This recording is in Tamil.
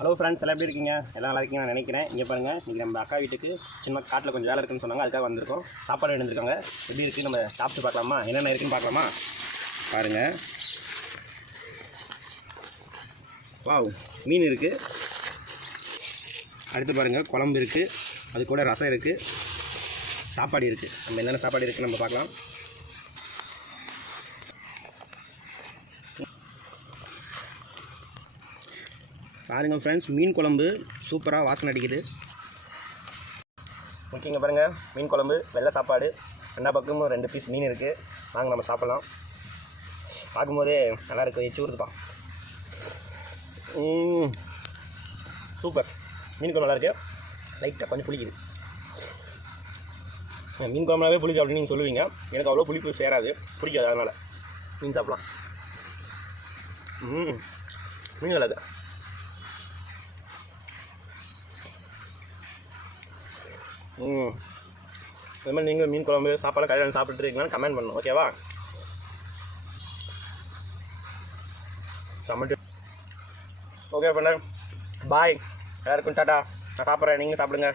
ஹலோ ஃப்ரெண்ட்ஸ், எல்லாம் எப்படி இருக்கீங்க? எல்லாம் நல்லா இருக்கீங்கன்னு நினைக்கிறேன். இங்கே பாருங்கள், இன்றைக்கி நம்ம அக்கா வீட்டுக்கு சின்ன காட்டில் கொஞ்சம் வேலை இருக்குன்னு சொன்னாங்க, அதுக்காக வந்திருக்கோம். சாப்பாடு எடுத்துருக்காங்க. எப்படி இருக்குது நம்ம சாப்பிட்டு பார்க்கலாமா? என்னென்ன இருக்குன்னு பார்க்கலாமா? பாருங்கள். வாவ், மீன் இருக்குது. அடுத்து பாருங்கள், குழம்பு இருக்குது, அது கூட ரசம் இருக்குது, சாப்பாடு இருக்குது. நம்ம என்னென்ன சாப்பாடு இருக்குது நம்ம பார்க்கலாம். பாருங்கள் ஃப்ரெண்ட்ஸ், மீன் குழம்பு சூப்பராக வாசனை அடிக்குது. ஓகேங்க, பாருங்கள், மீன் குழம்பு, வெள்ளை சாப்பாடு, ரெண்டா பக்கமும் 2 பீஸ் மீன் இருக்குது. வாங்க நம்ம சாப்பிட்லாம். பார்க்கும்போதே நல்லாயிருக்கு, எச்சு ஊறுதுப்பா. சூப்பர். மீன் குழம்பு நல்லாயிருக்கு. லைட்டாக கொஞ்சம் புளிக்குது. மீன் குழம்புனாவே புளிக்கு அப்படின்னு நீங்கள் சொல்லுவீங்க. எனக்கு அவ்வளோ புளிப்பு சேராது, பிடிக்காது. அதனால் மீன் சாப்பிட்லாம். மீன் நல்லாது. இது மாதிரி நீங்கள் மீன் குழம்பு சாப்பாடு கல்யாணம் சாப்பிட்டு இருக்கீங்கன்னு கமெண்ட் பண்ணணும், ஓகேவா? சமைட்டு ஓகே பண்ண பாய். எல்லாருக்கும் டாட்டா. நான் சாப்பிட்றேன், நீங்கள் சாப்பிடுங்க.